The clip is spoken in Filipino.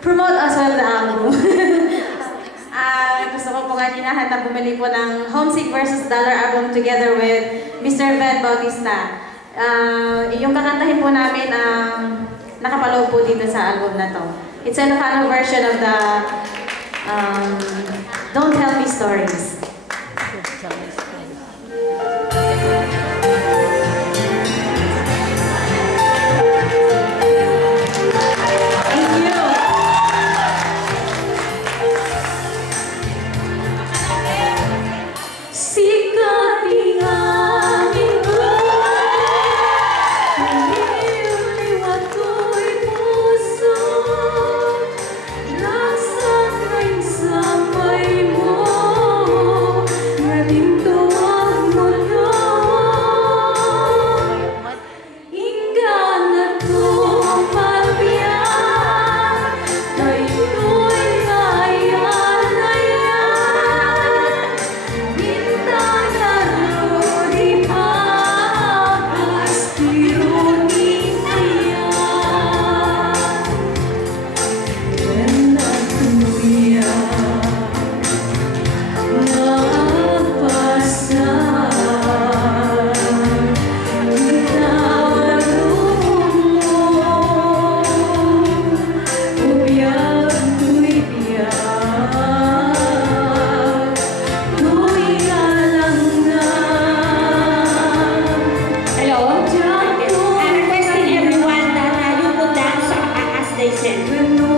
promote as well the album. Gusto ko po kaninahan na bumili po ng Homesick vs. Dollar album together with Mr. Ben Bautista. Yung kakantahin po namin nakapaloob po dito sa album na to. It's a Ilocano version of the Don't Tell Me Stories. Requesting everyone that you put dance as they said.